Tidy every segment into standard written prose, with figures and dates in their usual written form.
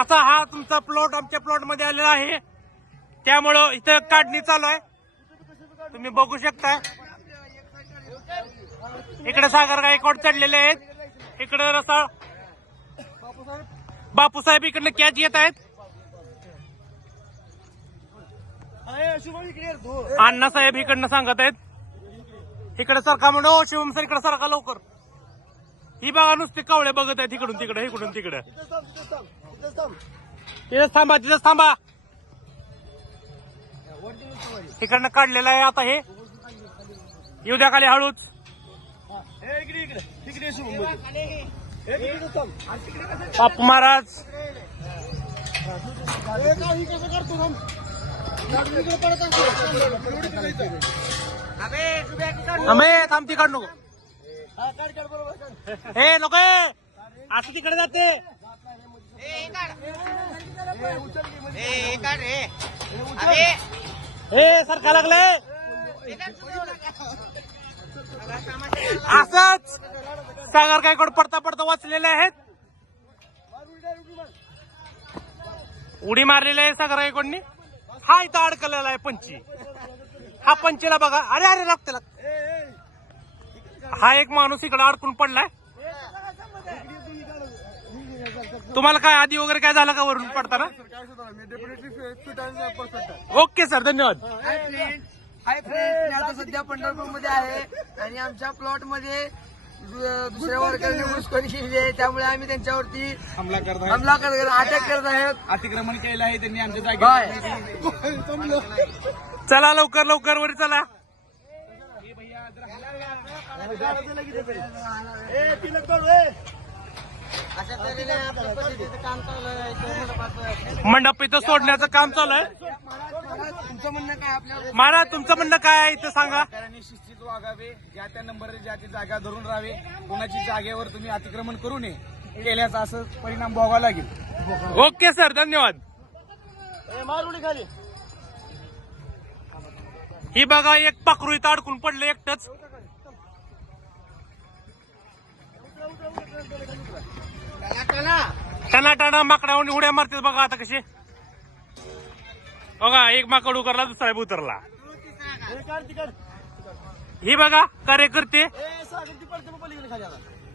असा हा तुमचा प्लॉट आमच्या प्लॉट मध्ये आलेला आहे, त्यामुळं इथं काढणी चालू आहे, तुम्ही बघू शकता. इकडे सागर गायकवाड चढलेले आहेत, इकडे रसाळ बापूसाहेब इकडनं कॅच घेत आहेत, अण्णासाहेब इकडनं सांगत आहेत. इकडे सरका म्हणून शिवम सर इकडे सरका लवकर. ही बघा नुसते कावळे बघत आहेत इकडून तिकडे इकडून तिकडे. तिथेच थांबा तिथेच थांबा. इकडनं काढलेलं आहे आता हे. येऊ द्या खाली हळूच. बापू महाराज थांबती काढ नको. हे नको असं तिकडे जाते. हे सरका लागले असंच सागर गायकवाड पडता पडता वाचलेले आहेत. उडी मारलेली आहे सागर गायकवाडनी. हा इथं अडकलेला आहे पंची. हा पंचीला बघा. अरे अरे लागते हा एक माणूस इकडे अडकून पडलाय. तुम्हाला काय आधी वगैरे काय झालं का वरून पडताना? ओके सर धन्यवाद. हाय फ्रेंड्स, मी आता सध्या पंढरपूर मध्ये आहे आणि आमच्या प्लॉट मध्ये दुसऱ्या वर्गाने घुसखोरी केली आहे, त्यामुळे आम्ही त्यांच्यावरती हमला करत अटॅक करत आहेत. अतिक्रमण केलं आहे त्यांनी आमच्या जागेवर. चला लवकर लवकर वर चला. मंडप इथं सोडण्याचं काम चालू आहे. तुमचं म्हणणं काय आपल्याला? महाराज तुमचं म्हणणं काय आहे इथं सांगा. शिस्तीत वागावे, ज्या त्या नंबर ज्या ती जागा धरून राहावे, कोणाची जागेवर तुम्ही अतिक्रमण करू नये, केल्याचा असं परिणाम भोगावा लागेल. ओके सर धन्यवाद. खाली ही बघा एक पाखरू इथं अडकून पडलं एकटच. टाना टाना माकडावून उड्या मारतात बघा आता कशी. बघा एक माकड उतरला दुसरा उतरला. ही बघा कार्यकर्ते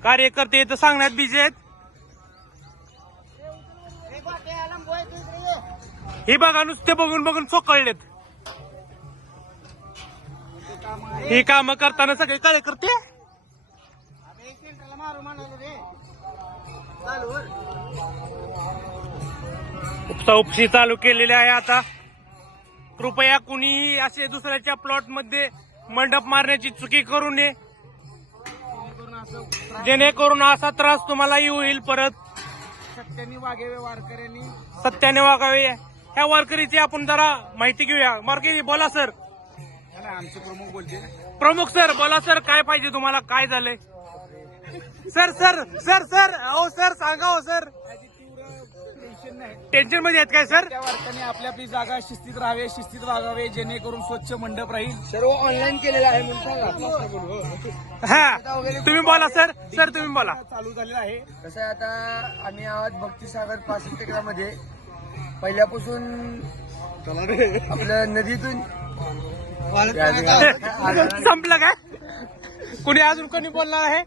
कार्यकर्ते इथं सांगण्यात बिझी आहेत. ही बघा नुसते बघून बघून चोकळलेत. ही कामं करताना सगळे कार्यकर्ते. उपसा उपशी चालू केलेली आहे आता. कृपया कुणीही असे दुसऱ्याच्या प्लॉट मध्ये मंडप मारण्याची चुकी करू नये, जेणेकरून असा त्रास तुम्हाला येईल परत. सत्याने वागावे वारकऱ्यांनी, सत्याने वागावे. ह्या वारकरीची आपण जरा माहिती घेऊया. मार्के बोला सर. आमचे प्रमुख बोलते. प्रमुख सर बोला सर, काय पाहिजे तुम्हाला, काय झालंय? सर सर सर सर अहो सर सांगा हो सर. टेन्शन मध्ये आहेत काय सर? त्या वारकऱ्यांनी आपली आपली जागा शिस्तीत राहावे, शिस्तीत वागावे, जेणेकरून स्वच्छ मंडप राहील. सर्व ऑनलाईन केलेलं आहे हा तुम्ही बोला सर. सर तुम्ही बोला. चालू झालेलं आहे. कसं आहे, आता आम्ही आहोत भक्तीसागर पासून टेकड्यामध्ये. पहिल्यापासून आपलं नदीतून संपलं काय? कुणी अजून कोणी बोलणार आहे?